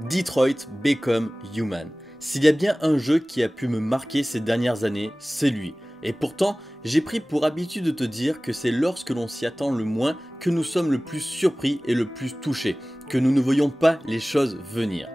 Detroit Become Human. S'il y a bien un jeu qui a pu me marquer ces dernières années, c'est lui. Et pourtant, j'ai pris pour habitude de te dire que c'est lorsque l'on s'y attend le moins que nous sommes le plus surpris et le plus touchés, que nous ne voyons pas les choses venir.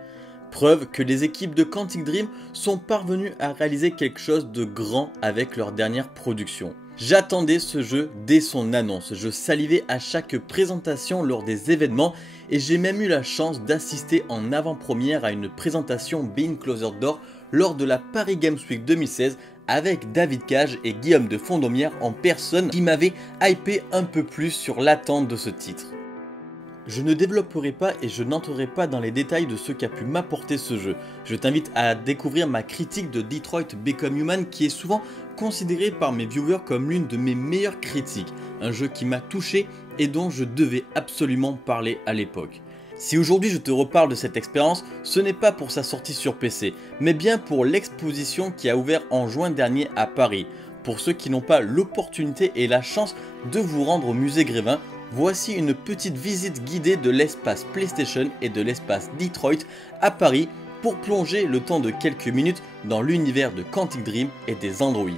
Preuve que les équipes de Quantic Dream sont parvenues à réaliser quelque chose de grand avec leur dernière production. J'attendais ce jeu dès son annonce, je salivais à chaque présentation lors des événements et j'ai même eu la chance d'assister en avant-première à une présentation Behind Closed Door lors de la Paris Games Week 2016 avec David Cage et Guillaume de Fondomière en personne qui m'avaient hypé un peu plus sur l'attente de ce titre. Je ne développerai pas et je n'entrerai pas dans les détails de ce qu'a pu m'apporter ce jeu. Je t'invite à découvrir ma critique de Detroit Become Human qui est souvent considérée par mes viewers comme l'une de mes meilleures critiques. Un jeu qui m'a touché et dont je devais absolument parler à l'époque. Si aujourd'hui je te reparle de cette expérience, ce n'est pas pour sa sortie sur PC, mais bien pour l'exposition qui a ouvert en juin dernier à Paris. Pour ceux qui n'ont pas l'opportunité et la chance de vous rendre au musée Grévin, voici une petite visite guidée de l'espace PlayStation et de l'espace Detroit à Paris pour plonger le temps de quelques minutes dans l'univers de Quantic Dream et des androïdes.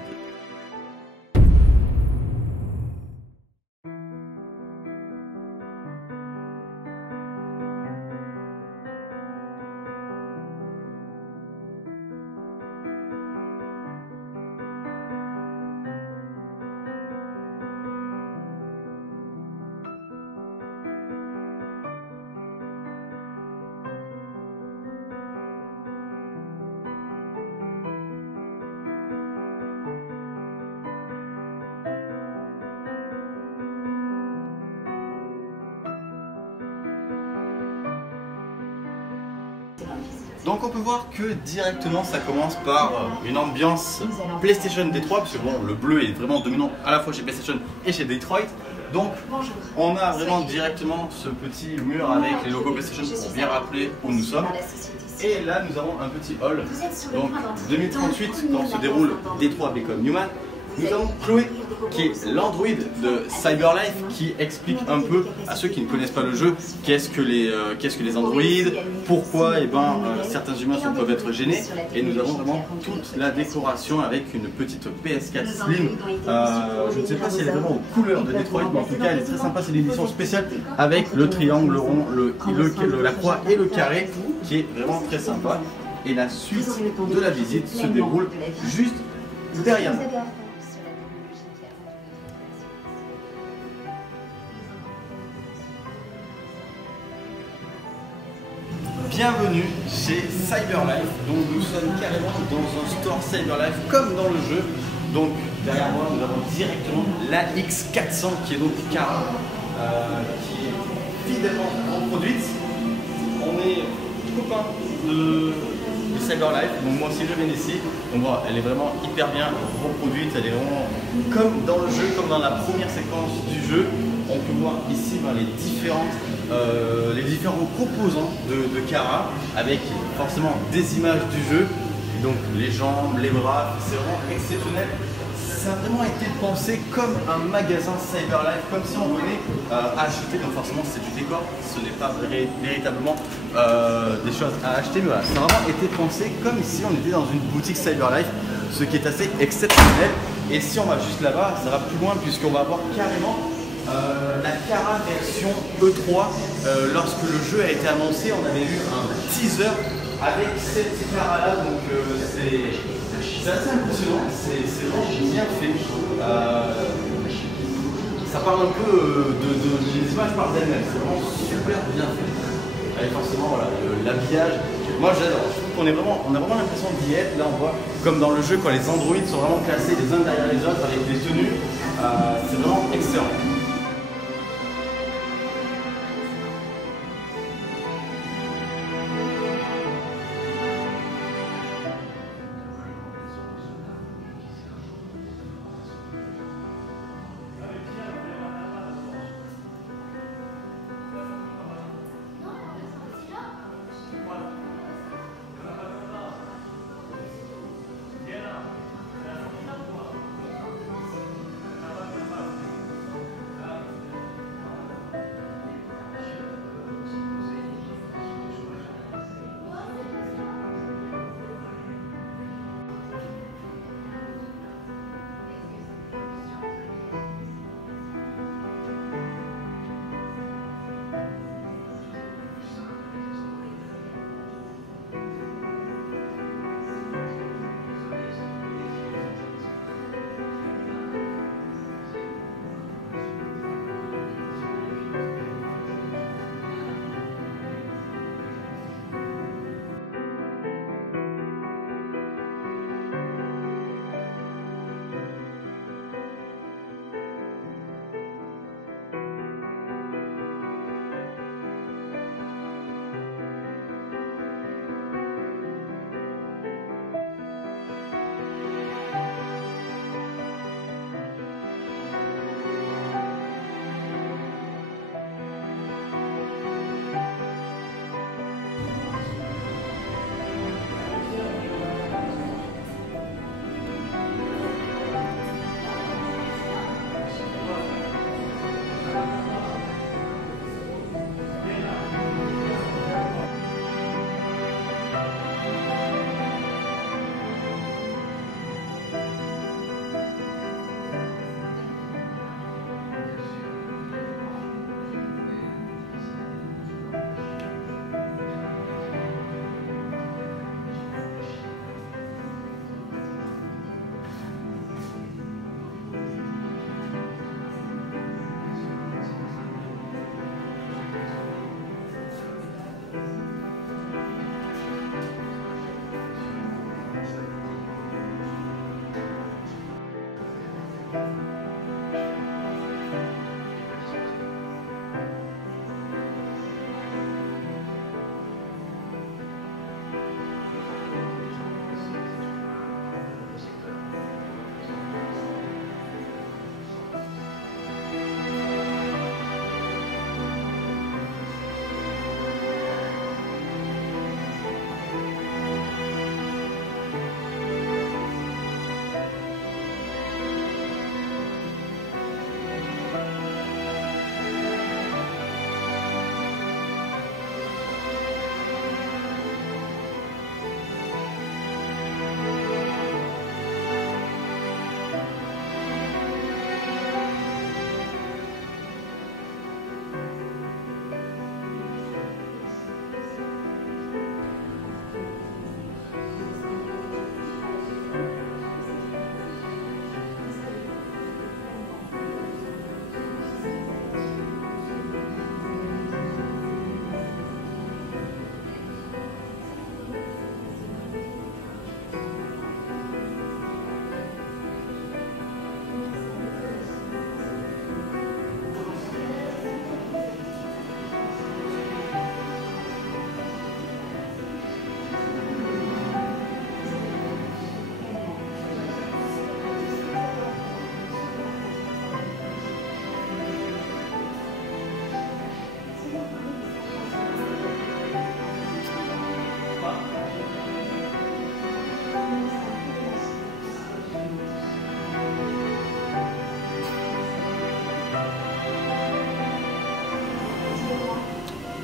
Donc on peut voir que directement ça commence par une ambiance PlayStation Detroit, parce que bon, le bleu est vraiment dominant à la fois chez PlayStation et chez Detroit. Donc on a vraiment directement ce petit mur avec les logos PlayStation pour bien rappeler où nous sommes. Et là nous avons un petit hall, donc 2038 quand se déroule Detroit Become Human. Nous avons Chloé qui est l'androïde de Cyberlife qui explique un peu à ceux qui ne connaissent pas le jeu qu'est-ce que les androïdes, pourquoi certains humains peuvent être gênés, et nous avons vraiment toute la décoration avec une petite PS4 Slim. Je ne sais pas si elle est vraiment aux couleurs de Detroit, mais en tout cas elle est très sympa, c'est l'édition spéciale avec le triangle, le rond, la croix et le carré qui est vraiment très sympa. Et la suite de la visite se déroule juste derrière nous. Bienvenue chez Cyberlife, donc nous sommes carrément dans un store Cyberlife comme dans le jeu. Donc derrière moi nous avons directement la X400 qui est donc Kara, qui est fidèlement reproduite. On est copains de Cyberlife, donc moi aussi je viens ici. Donc voilà, elle est vraiment hyper bien reproduite, elle est vraiment comme dans le jeu, comme dans la première séquence du jeu. On peut voir ici les différents composants de Kara avec forcément des images du jeu, donc les jambes, les bras, c'est vraiment exceptionnel. Ça a vraiment été pensé comme un magasin Cyberlife, comme si on venait acheter, donc forcément c'est du décor, ce n'est pas véritablement des choses à acheter, mais voilà, ça a vraiment été pensé comme si on était dans une boutique Cyberlife, ce qui est assez exceptionnel. Et si on va juste là-bas, ça va plus loin puisqu'on va voir carrément la Kara version E3. Lorsque le jeu a été annoncé, on avait eu un teaser avec cette Kara là, donc c'est assez impressionnant, c'est vraiment bien fait. Ça parle un peu les images parlent d'elles-mêmes, c'est vraiment super bien fait. Avec forcément voilà, l'habillage, moi j'adore, je trouve on a vraiment l'impression d'y être. Là on voit comme dans le jeu quand les androïdes sont vraiment classés les uns derrière les autres avec des tenues, c'est vraiment excellent.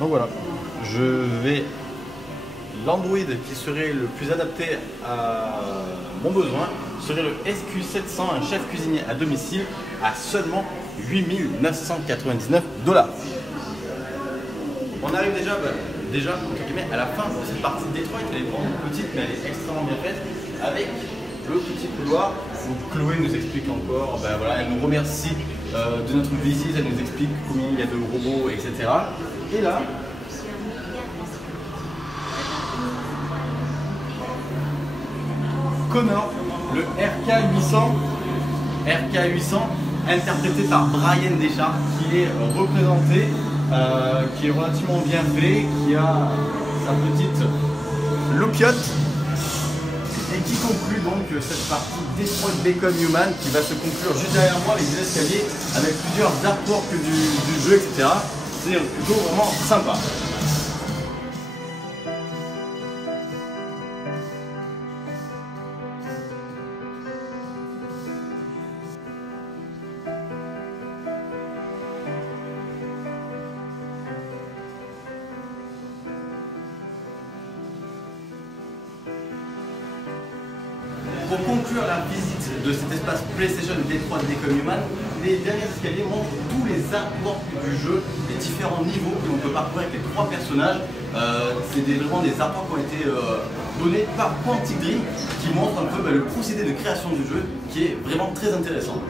Donc voilà, je vais l'Android qui serait le plus adapté à mon besoin serait le SQ700, un chef cuisinier à domicile à seulement 8 999 $. On arrive déjà, entre guillemets, à la fin de cette partie de Detroit. Elle est vraiment petite, mais elle est extrêmement bien faite. Avec le petit couloir où Chloé nous explique encore, voilà, elle nous remercie de notre visite, elle nous explique combien il y a de robots, etc. Et là, Connor, le RK800 interprété par Brian Deschartres, qui est représenté, qui est relativement bien fait, qui a sa petite loupiote et qui conclut donc cette partie Detroit Become Human qui va se conclure juste derrière moi avec des escaliers avec plusieurs artworks du jeu, etc. C'est plutôt vraiment sympa. Pour conclure la visite de cet espace PlayStation Detroit Become Human, les derniers escaliers montrent tous les artworks du jeu, les différents niveaux que l'on peut parcourir avec les 3 personnages. C'est vraiment des artworks qui ont été donnés par Quantic Dream qui montrent un peu le procédé de création du jeu qui est vraiment très intéressant.